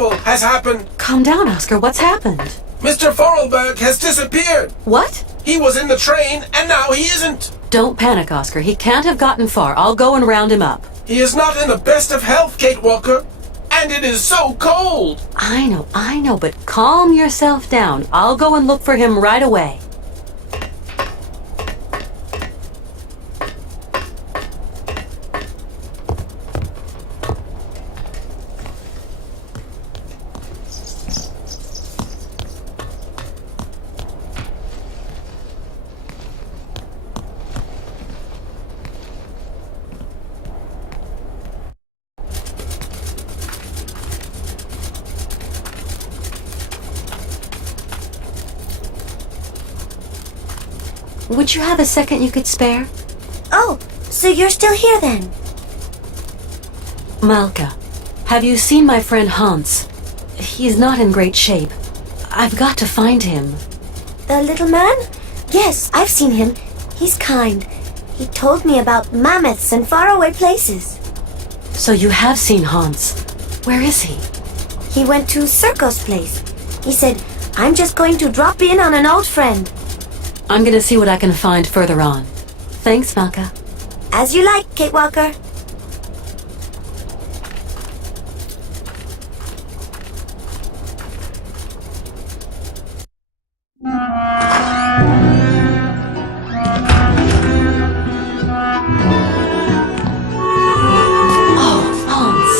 terrible has happened. Calm down, Oscar. What's happened? Mr. Forelberg has disappeared. What? He was in the train, and now he isn't. Don't panic, Oscar. He can't have gotten far. I'll go and round him up. He is not in the best of health, Kate Walker. And it is so cold. I know, but calm yourself down. I'll go and look for him right away. Would you have a second you could spare? Oh, so you're still here then? Malka, have you seen my friend Hans? He's not in great shape. I've got to find him. The little man? Yes, I've seen him. He's kind. He told me about mammoths and faraway places. So you have seen Hans. Where is he? He went to Circo's place. He said, I'm just going to drop in on an old friend. I'm gonna see what I can find further on. Thanks, Malka. As you like, Kate Walker. Oh, Hans.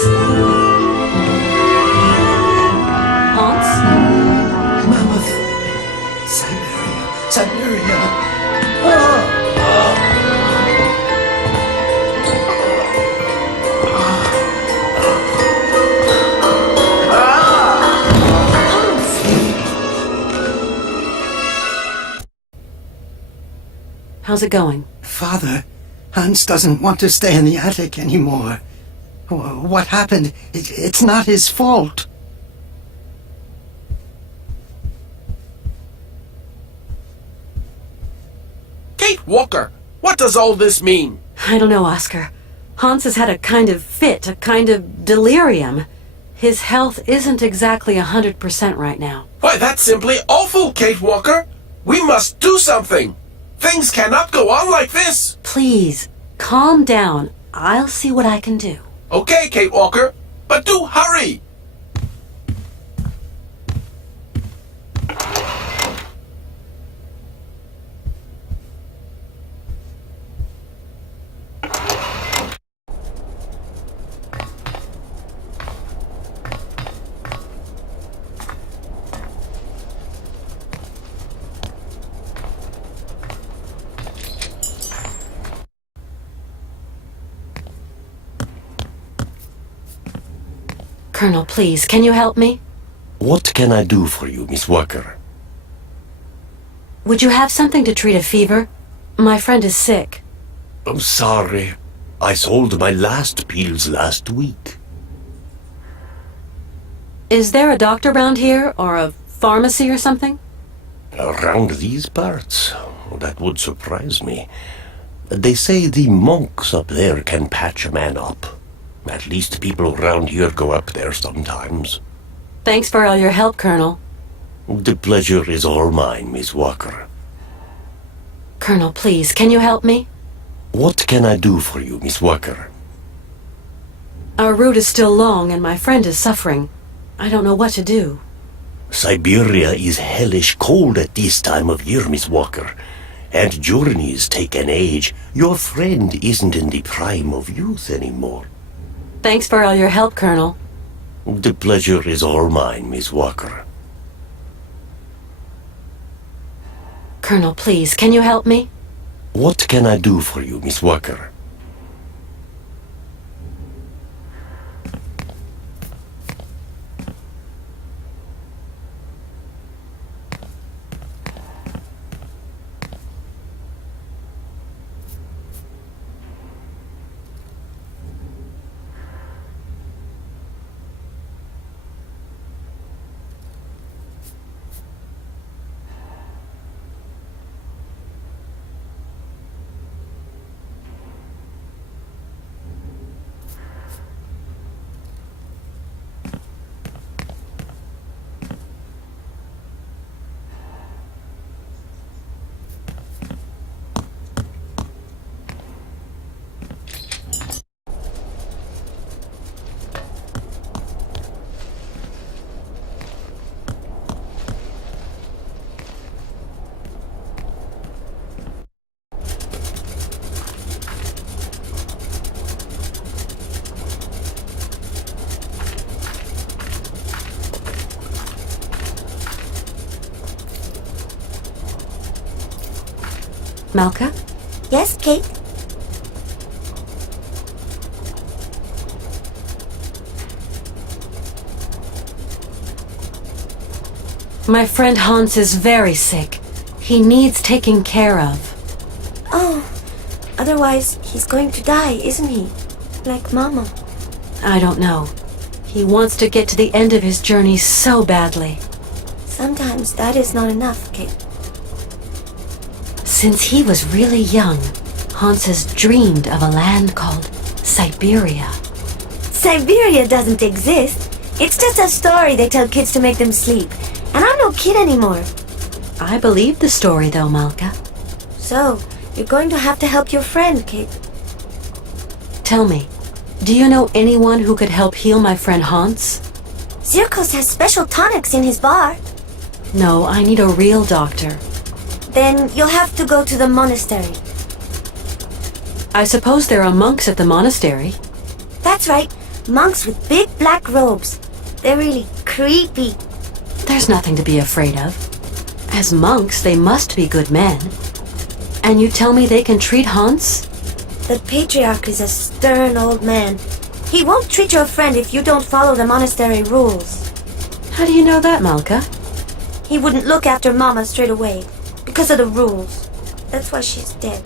Hans? Mammoth. Syberia. How's it going? Father, Hans doesn't want to stay in the attic anymore. What happened? It's not his fault. Kate Walker, what does all this mean? I don't know, Oscar. Hans has had a kind of fit, a kind of delirium. His health isn't exactly 100% right now. Why, that's simply awful, Kate Walker. We must do something. Things cannot go on like this. Please, calm down. I'll see what I can do. Okay, Kate Walker, but do hurry. Colonel, please, can you help me? What can I do for you, Miss Walker? Would you have something to treat a fever? My friend is sick. I'm sorry. I sold my last pills last week. Is there a doctor around here, or a pharmacy or something? Around these parts? That would surprise me. They say the monks up there can patch a man up. At least people around here go up there sometimes. Thanks for all your help, Colonel. The pleasure is all mine, Miss Walker. Colonel, please, can you help me? What can I do for you, Miss Walker? Our route is still long, and my friend is suffering. I don't know what to do. Syberia is hellish cold at this time of year, Miss Walker. And journeys take an age. Your friend isn't in the prime of youth anymore. Thanks for all your help, Colonel. The pleasure is all mine, Miss Walker. Colonel, please, can you help me? What can I do for you, Miss Walker? Malka? Yes, Kate? My friend Hans is very sick. He needs taking care of. Oh, otherwise he's going to die, isn't he? Like Mama. I don't know. He wants to get to the end of his journey so badly. Sometimes that is not enough, Kate. Since he was really young, Hans has dreamed of a land called Syberia. Siberia doesn't exist. It's just a story they tell kids to make them sleep. And I'm no kid anymore. I believe the story, though, Malka. So, you're going to have to help your friend, Kate. Tell me, do you know anyone who could help heal my friend Hans? Zirkos has special tonics in his bar. No, I need a real doctor. Then you'll have to go to the monastery. I suppose there are monks at the monastery. That's right. Monks with big black robes. They're really creepy. There's nothing to be afraid of. As monks, they must be good men. And you tell me they can treat Hans? The patriarch is a stern old man. He won't treat your friend if you don't follow the monastery rules. How do you know that, Malka? He wouldn't look after Mama straight away because of the rules. That's why she's dead.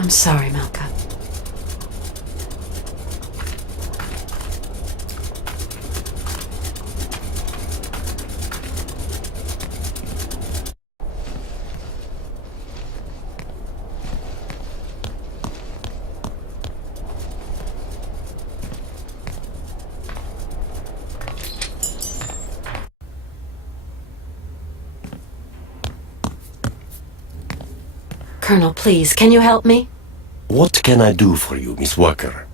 I'm sorry, Malka. Colonel, please, can you help me? What can I do for you, Miss Walker?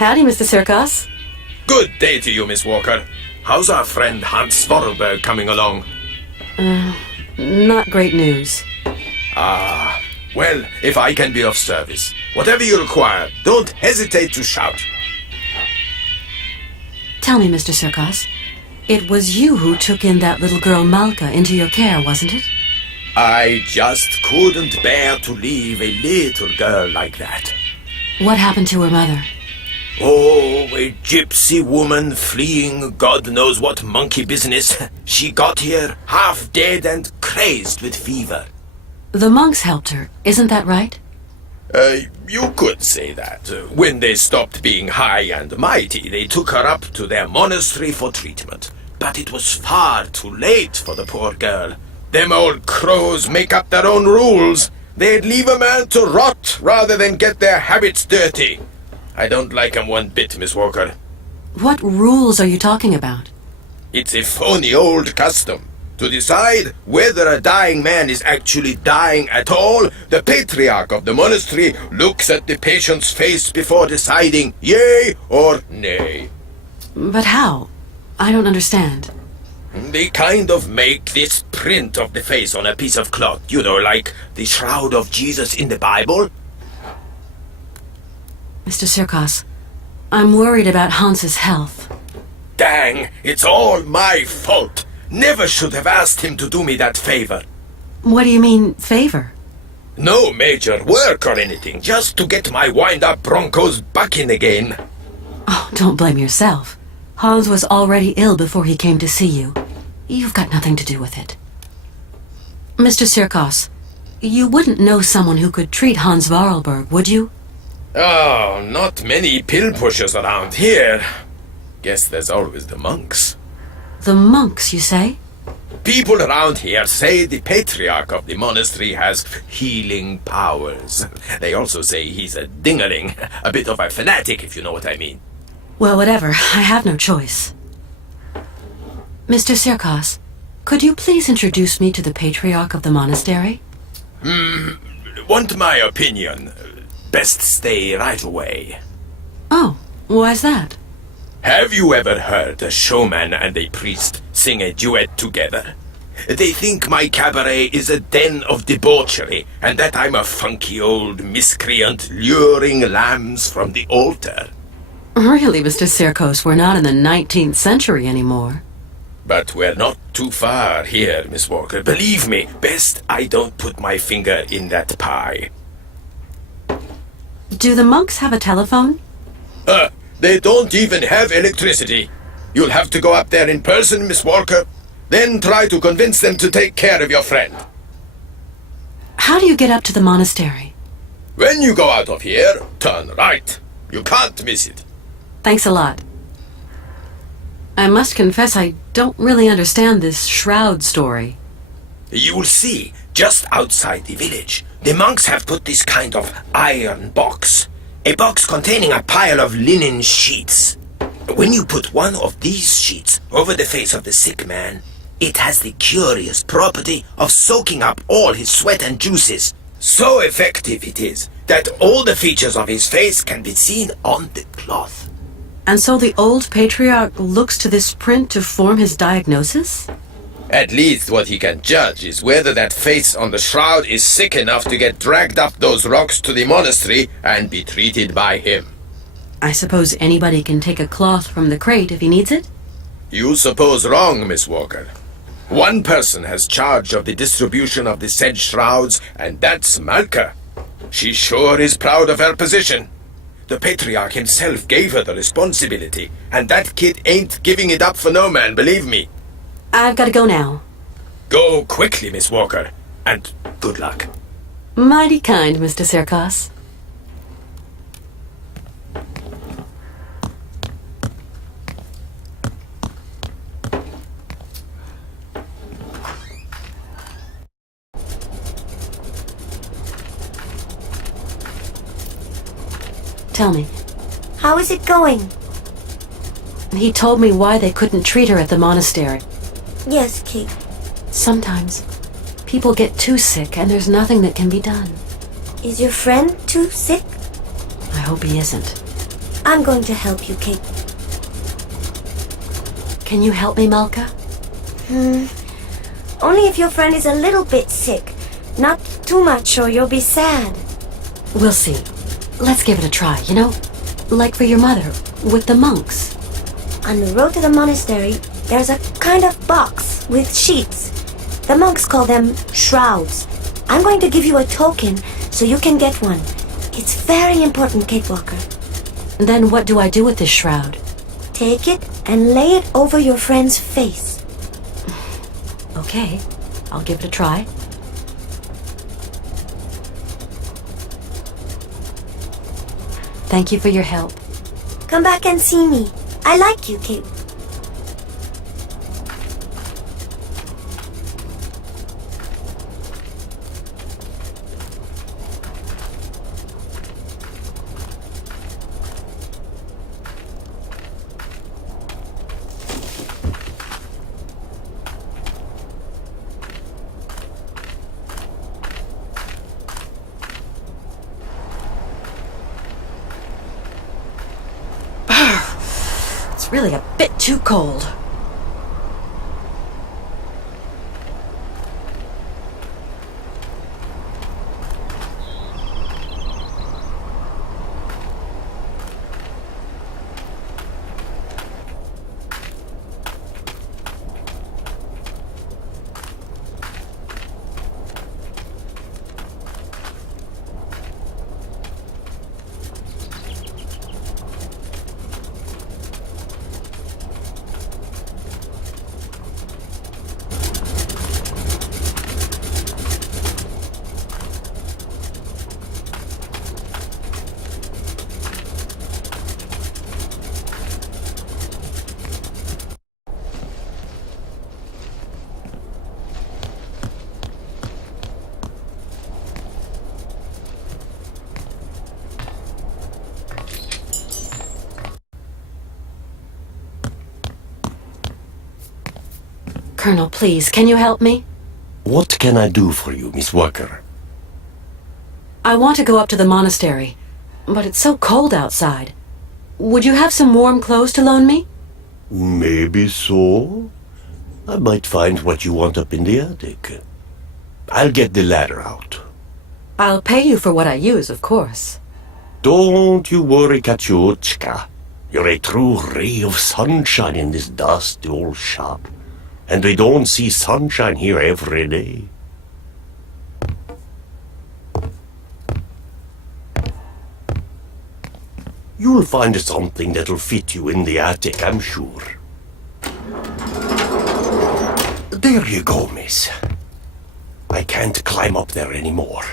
Howdy, Mr. Sirkos. Good day to you, Miss Walker. How's our friend Hans Vorarlberg coming along? Not great news. Ah, well, if I can be of service, whatever you require, don't hesitate to shout. Tell me, Mr. Sirkos, it was you who took in that little girl Malka into your care, wasn't it? I just couldn't bear to leave a little girl like that. What happened to her mother? Oh, a gypsy woman fleeing God knows what monkey business. She got here half dead and crazed with fever. The monks helped her, isn't that right? You could say that. When they stopped being high and mighty, they took her up to their monastery for treatment. But it was far too late for the poor girl. Them old crows make up their own rules. They'd leave a man to rot rather than get their habits dirty. I don't like 'em one bit, Miss Walker. What rules are you talking about? It's a phony old custom. To decide whether a dying man is actually dying at all, the patriarch of the monastery looks at the patient's face before deciding yea or nay. But how? I don't understand. They kind of make this print of the face on a piece of cloth, you know, like the shroud of Jesus in the Bible. Mr. Sirkos, I'm worried about Hans's health. Dang, it's all my fault. Never should have asked him to do me that favor. What do you mean, favor? No major work or anything, just to get my wind-up Broncos bucking again. Oh, don't blame yourself. Hans was already ill before he came to see you. You've got nothing to do with it. Mr. Sirkos, you wouldn't know someone who could treat Hans Varlberg, would you? Oh, not many pill pushers around here. Guess there's always the monks. The monks, you say? People around here say the patriarch of the monastery has healing powers. They also say he's a dingaling, a bit of a fanatic, if you know what I mean. Well, whatever. I have no choice. Mr. Sirkos, could you please introduce me to the patriarch of the monastery? Want my opinion? Best stay right away. Oh, why's that? Have you ever heard a showman and a priest sing a duet together? They think my cabaret is a den of debauchery, and that I'm a funky old miscreant luring lambs from the altar. Really, Mr. Sirkos, we're not in the 19th century anymore. But we're not too far here, Miss Walker. Believe me, best I don't put my finger in that pie. Do the monks have a telephone? They don't even have electricity. You'll have to go up there in person, Miss Walker. Then try to convince them to take care of your friend. How do you get up to the monastery? When you go out of here, turn right. You can't miss it. Thanks a lot. I must confess I don't really understand this shroud story. You will see, just outside the village, the monks have put this kind of iron box. A box containing a pile of linen sheets. When you put one of these sheets over the face of the sick man, it has the curious property of soaking up all his sweat and juices. So effective it is that all the features of his face can be seen on the cloth. And so the old patriarch looks to this print to form his diagnosis? At least what he can judge is whether that face on the shroud is sick enough to get dragged up those rocks to the monastery and be treated by him. I suppose anybody can take a cloth from the crate if he needs it? You suppose wrong, Miss Walker. One person has charge of the distribution of the said shrouds, and that's Malka. She sure is proud of her position. The patriarch himself gave her the responsibility, and that kid ain't giving it up for no man, believe me. I've got to go now. Go quickly, Miss Walker, and good luck. Mighty kind, Mr. Sirkos. Tell me. How is it going? He told me why they couldn't treat her at the monastery. Yes, Kate. Sometimes people get too sick and there's nothing that can be done. Is your friend too sick? I hope he isn't. I'm going to help you, Kate. Can you help me, Malka? Only if your friend is a little bit sick. Not too much or you'll be sad. We'll see. Let's give it a try, you know? Like for your mother, with the monks. On the road to the monastery, there's a kind of box with sheets. The monks call them shrouds. I'm going to give you a token so you can get one. It's very important, Kate Walker. Then what do I do with this shroud? Take it and lay it over your friend's face. Okay, I'll give it a try. Thank you for your help. Come back and see me. I like you, Kate. It's really a bit too cold. Colonel, please, can you help me? What can I do for you, Miss Walker? I want to go up to the monastery, but it's so cold outside. Would you have some warm clothes to loan me? Maybe so. I might find what you want up in the attic. I'll get the ladder out. I'll pay you for what I use, of course. Don't you worry, Katiuchka. You're a true ray of sunshine in this dusty old shop. And we don't see sunshine here every day. You'll find something that'll fit you in the attic, I'm sure. There you go, miss. I can't climb up there anymore.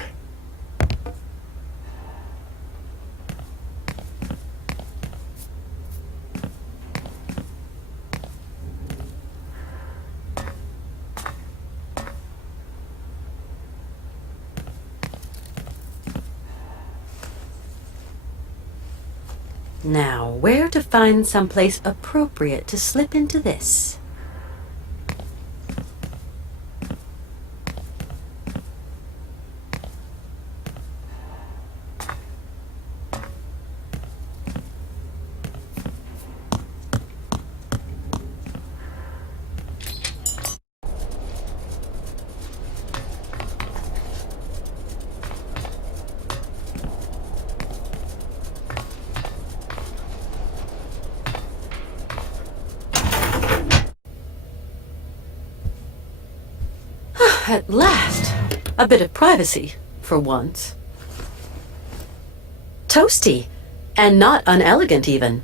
Now, where to find someplace appropriate to slip into this? At last! A bit of privacy, for once. Toasty, and not unelegant even.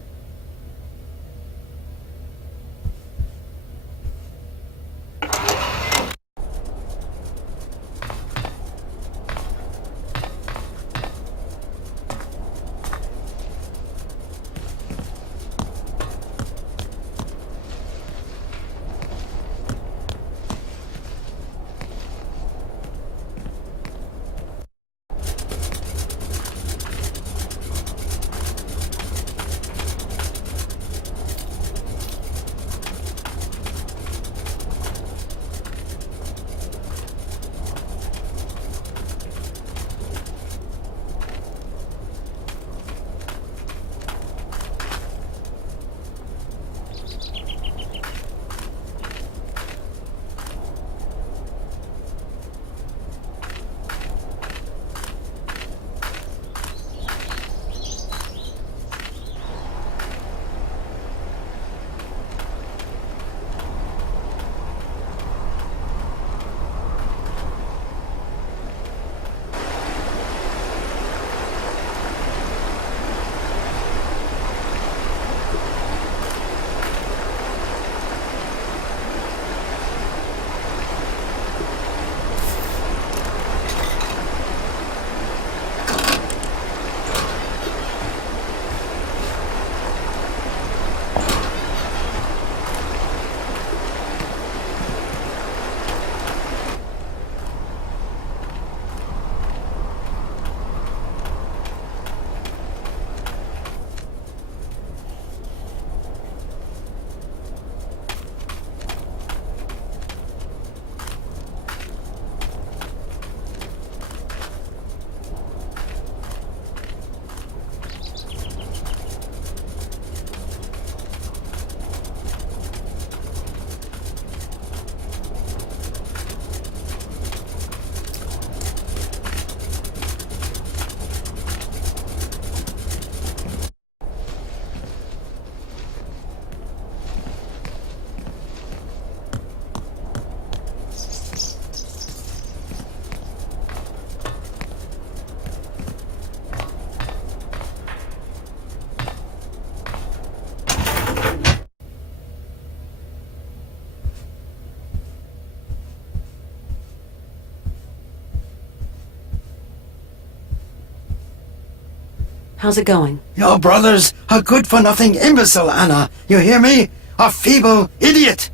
How's it going? Your brother's a good-for-nothing imbecile, Anna. You hear me? A feeble idiot.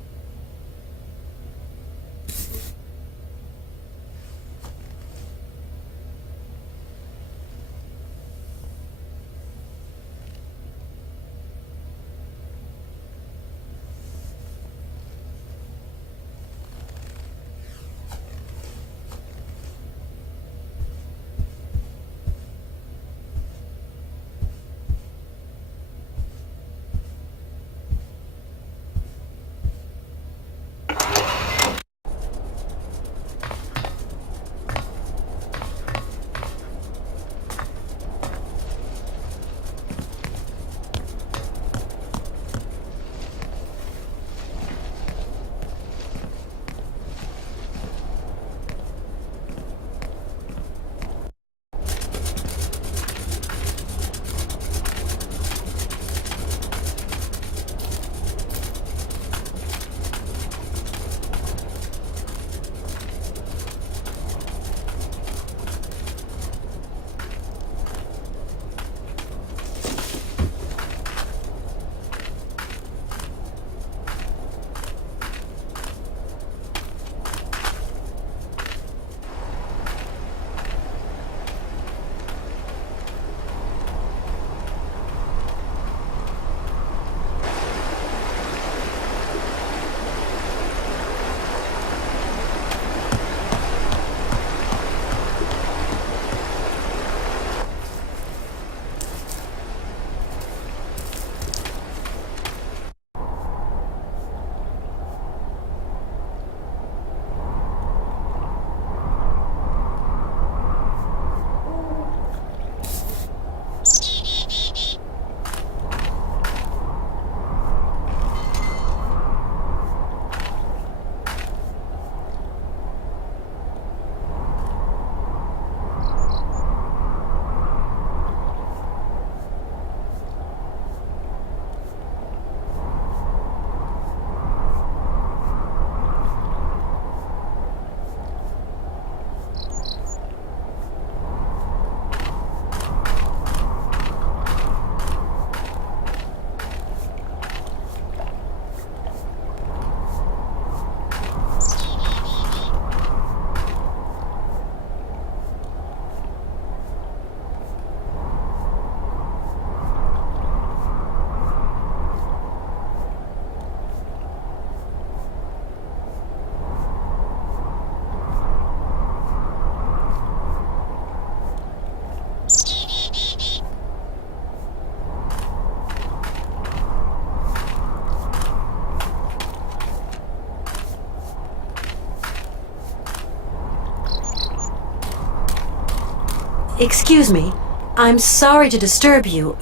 Excuse me. I'm sorry to disturb you,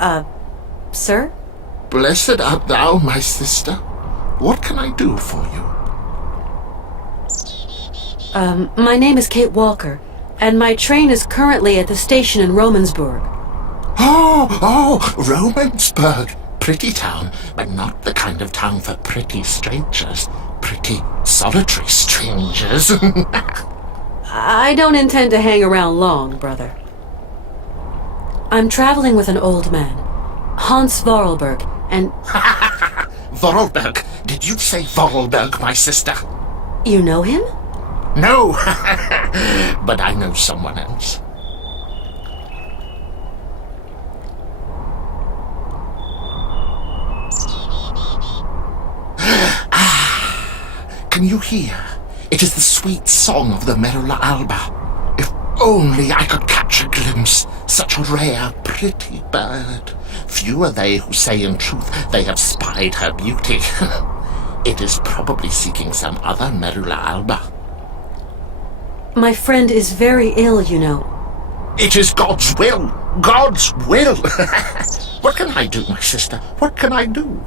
sir? Blessed art thou, my sister. What can I do for you? My name is Kate Walker, and my train is currently at the station in Romansburg. Oh, Romansburg. Pretty town, but not the kind of town for pretty strangers. Pretty solitary strangers. I don't intend to hang around long, brother. I'm traveling with an old man, Hans Vorarlberg, and... Vorarlberg. Did you say Vorarlberg, my sister? You know him? No, but I know someone else. Can you hear? It is the sweet song of the Merula alba. If only I could catch a glimpse, such a rare, pretty bird. Few are they who say in truth they have spied her beauty. It is probably seeking some other Merula alba. My friend is very ill, you know. It is God's will! God's will! What can I do, my sister? What can I do?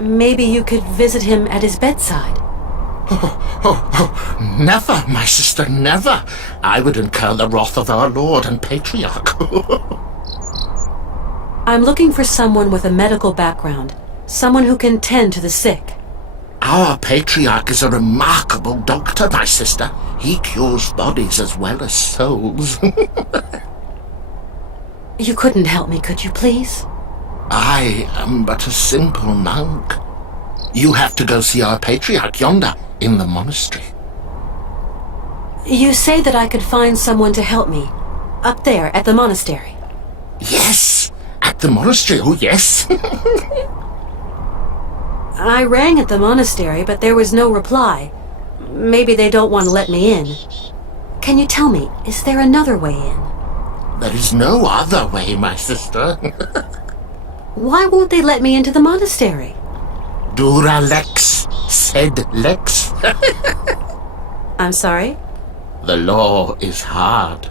Maybe you could visit him at his bedside. Never, my sister, never. I would incur the wrath of our Lord and Patriarch. I'm looking for someone with a medical background, someone who can tend to the sick. Our Patriarch is a remarkable doctor, my sister. He cures bodies as well as souls. You couldn't help me, could you, please? I am but a simple monk. You have to go see our Patriarch yonder, in the monastery. You say that I could find someone to help me, up there at the monastery. Yes, at the monastery, oh yes. I rang at the monastery, but there was no reply. Maybe they don't want to let me in. Can you tell me, is there another way in? There is no other way, my sister. Why won't they let me into the monastery? Dura lex, sed lex. I'm sorry? The law is hard,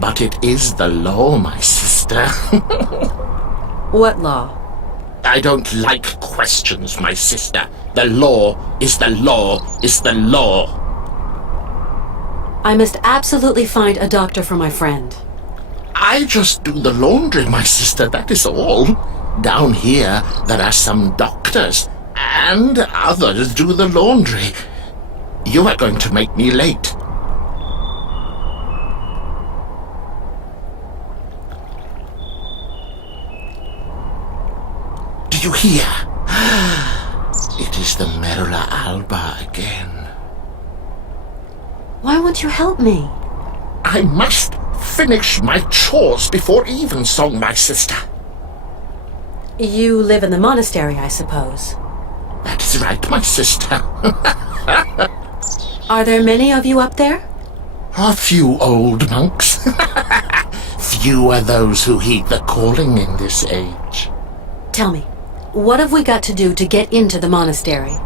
but it is the law, my sister. What law? I don't like questions, my sister. The law is the law is the law. I must absolutely find a doctor for my friend. I just do the laundry, my sister, that is all. Down here, there are some doctors, and others do the laundry. You are going to make me late. Do you hear? It is the Merula alba again. Why won't you help me? I must finish my chores before evensong, my sister. You live in the monastery, I suppose. That is right, my sister. Are there many of you up there? A few old monks. Few are those who heed the calling in this age. Tell me, what have we got to do to get into the monastery?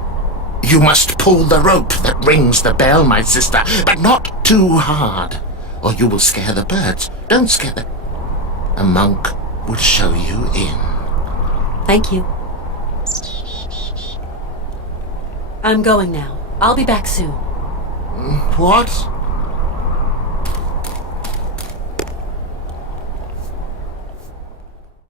You must pull the rope that rings the bell, my sister, but not too hard, or you will scare the birds. Don't scare them. A monk will show you in. Thank you. I'm going now. I'll be back soon. What?